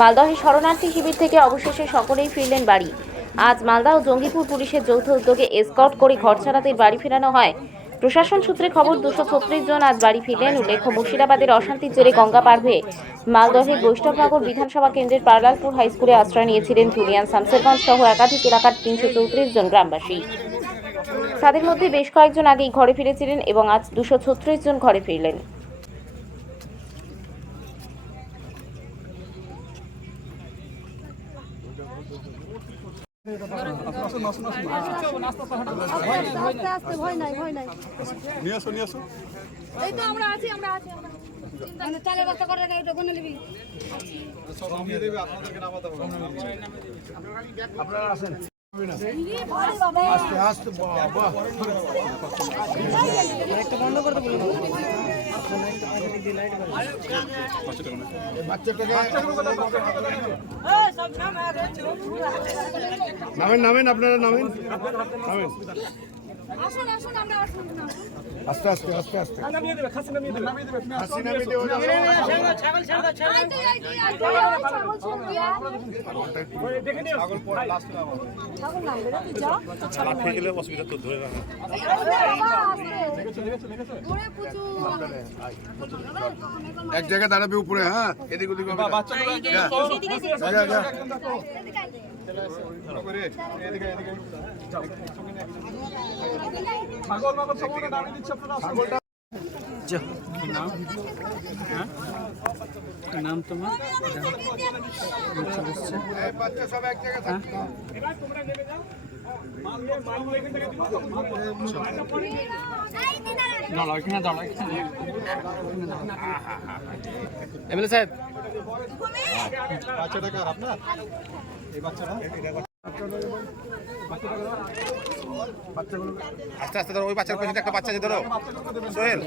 মালদহে শরণার্থী শিবির থেকে অবশেষে সকলেই ফিরলেন বাড়ি। আজ মালদা ও জঙ্গিপুর পুলিশের যৌথ উদ্যোগে এসকর্ট করে ঘরছাড়াদের বাড়ি ফেরানো হয়। প্রশাসন সূত্রে খবর 236 জন আজ বাড়ি ফিরলেন। উল্লেখ্য, মুর্শিদাবাদের অশান্তির জেরে গঙ্গা পার হয়ে মালদহের বৈষ্ণবনগর বিধানসভা কেন্দ্রের পার্লালপুর হাই স্কুলে আশ্রয় নিয়েছিলেন ধুলিয়ান, শামসেরগঞ্জ সহ একাধিক এলাকার 334 জন গ্রামবাসী। তাদের মধ্যে বেশ কয়েকজন আগেই ঘরে ফিরেছিলেন এবং আজ 236 জন ঘরে ফিরলেন। নামেন আপনারা নামেন আস্তে আস্তে আস্তে আস্তে এক জায়গায় দাঁড়াবে উপরে। হ্যাঁ, এদিক ওদিক নাম তোমার বাচ্চা সব এক জায়গায় এমএলএ সাহেব, বাচ্চাটা কার আপনার? এই বাচ্চাটা আস্তে আস্তে ধরো, ওই বাচ্চার পেছনে একটা বাচ্চা আছে, ধরো সোহেল।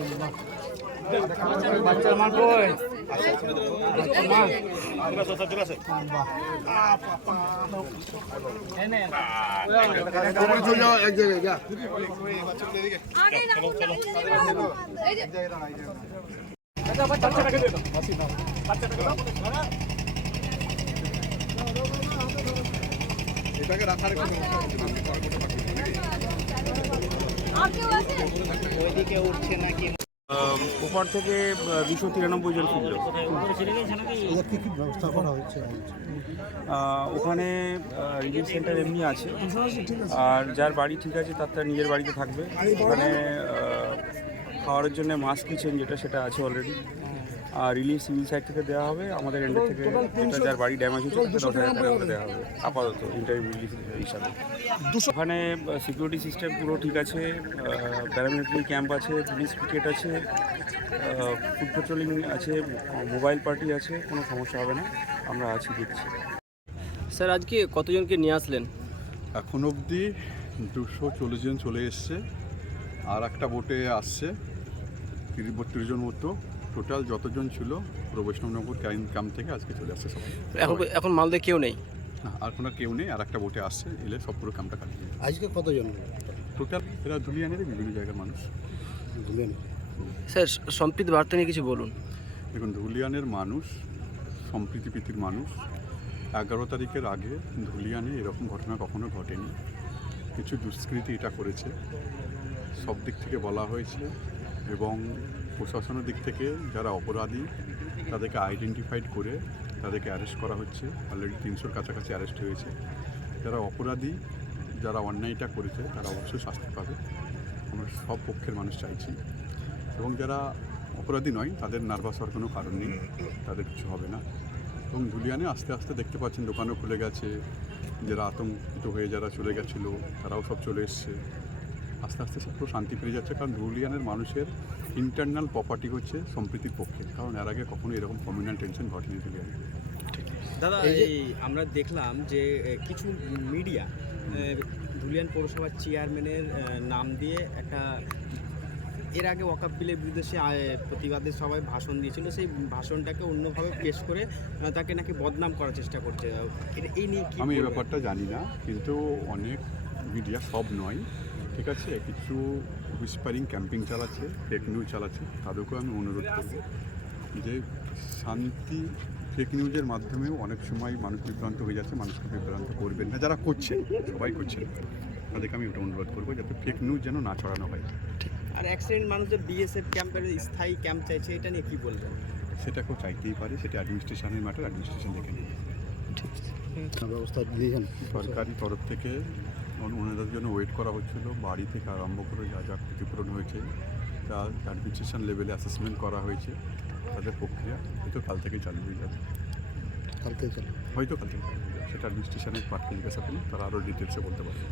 বাচ্চা আমার কই? চলে আসে। এক জায়গায় যা। এটাকে রাখার ওইদিকে উঠছে নাকি? ওপার থেকে 293 জন ফিরল। ব্যবস্থা করা হয়েছে? ওখানে রিলিফ সেন্টার এমনি আছে, আর যার বাড়ি ঠিক আছে তার নিজের বাড়িতে থাকবে। ওখানে খাওয়ার জন্য মাস্ক কিচেন যেটা সেটা আছে অলরেডি। আর রিলিফ সিভিল সাইড থেকে দেওয়া হবে, আমাদের এন্ডের থেকে যেটা যার বাড়ি ড্যামেজ হচ্ছে তাকে 10,000 টাকা করে দেওয়া হবে আপাতত ইন্টারিম রিলিফ হিসাবে। ওখানে সিকিউরিটি সিস্টেম পুরো ঠিক আছে, প্যারামিলিটারি ক্যাম্প আছে, পুলিশ পিকেট আছে, ফুড পেট্রোলিং আছে, মোবাইল পার্টি আছে, কোনো সমস্যা হবে না, আমরা আছি দেখছি। স্যার আজকে কতজনকে নিয়ে আসলেন? এখন অবধি 240 জন চলে এসছে, আর একটা বোটে আসছে 30-32 জন মতো। টোটাল যতজন ছিল পুরো বৈষ্ণবনগর ক্যাম্প থেকে আজকে চলে আসছে সবাই। এখন মালদে কেউ নেই? না, আর কোনো কেউ নেই, আর একটা বোটে আসছে, এলে সব পুরো ক্যাম্পটা খালি। আজকে কতজন? টোটাল এরা ধুলিয়ানের বিভিন্ন জায়গার মানুষ। স্যার সম্প্রীতি বার্তা নিয়ে কিছু বলুন। দেখুন, ধুলিয়ানের মানুষ সম্প্রীতিপ্রীতির মানুষ। 11 তারিখের আগে ধুলিয়ানে এরকম ঘটনা কখনো ঘটেনি। কিছু দুষ্কৃতী এটা করেছে, সব দিক থেকে বলা হয়েছে, এবং প্রশাসনের দিক থেকে যারা অপরাধী তাদেরকে আইডেন্টিফাইড করে তাদেরকে অ্যারেস্ট করা হচ্ছে। অলরেডি 300-র কাছাকাছি অ্যারেস্ট হয়েছে। যারা অপরাধী, যারা অন্যায়টা করেছে তারা অবশ্যই শাস্তি পাবে, আমরা সব পক্ষের মানুষ চাইছি। এবং যারা অপরাধী নয় তাদের নার্ভাস হওয়ার কোনো কারণ নেই, তাদের কিছু হবে না। এবং ধুলিয়ানে আস্তে আস্তে দেখতে পাচ্ছেন দোকানও খুলে গেছে, যারা আতঙ্কিত হয়ে যারা চলে গেছিলো তারাও সব চলে এসছে। আস্তে আস্তে সব পুরো শান্তি ফিরে যাচ্ছে, কারণ ধুলিয়ানের মানুষের ইন্টারনাল প্রপার্টি হচ্ছে সম্প্রীতির পক্ষে, কারণ এর আগে কখনো এরকম কমিউনাল টেনশন ঘটেনি ধুলিয়ানে। দাদা, আমরা দেখলাম যে কিছু মিডিয়া ধুলিয়ান পৌরসভার চেয়ারম্যানের নাম দিয়ে একটা এর আগে ওয়াকফ বিলের বিরুদ্ধে সে প্রতিবাদের সবাই ভাষণ দিয়েছিল, সেই ভাষণটাকে অন্যভাবে পেশ করে তাকে নাকি বদনাম করার চেষ্টা করছে। এই নিয়ে আমি এই ব্যাপারটা জানি না, কিন্তু অনেক মিডিয়া, সব নয়, ঠিক আছে, কিছু হুইসপারিং ক্যাম্পিং চালাচ্ছে, ফেক নিউজ চালাচ্ছে, তাদেরকেও আমি অনুরোধ করব যে শান্তি ফেক নিউজের মাধ্যমেও অনেক সময় মানুষ বিভ্রান্ত হয়ে যাচ্ছে, মানুষকে বিভ্রান্ত করবেন না, যারা করছেন সবাই করছেন, তাদেরকে আমি ওটা অনুরোধ করবো যাতে ফেক নিউজ যেন না ছড়ানো হয়। আর এক শ্রেণীর মানুষ যে বিএসএফ ক্যাম্পের স্থায়ী ক্যাম্প চাইছে, এটা নিয়ে কি বলবেন? সেটা কেউ চাইতেই পারে, সেটা অ্যাডমিনিস্ট্রেশনের ম্যাটার, অ্যাডমিনিস্ট্রেশন দেখে নিয়ে সরকারি তরফ থেকে ওনাদের জন্য ওয়েট করা হচ্ছিল, বাড়ি থেকে আরম্ভ করে যা যা ক্ষতিপূরণ হয়েছে তা অ্যাডমিনিস্ট্রেশন লেভেলে অ্যাসেসমেন্ট করা হয়েছে, তাদের প্রক্রিয়া হয়তো কাল থেকে চালু হয়ে যাবে, হয়তো কাল থেকে চালু হয়ে যাবে। সেটা অ্যাডমিনিস্ট্রেশনের পার্টকে জিজ্ঞাসা করুন, তারা আরও ডিটেলসে বলতে পারবে।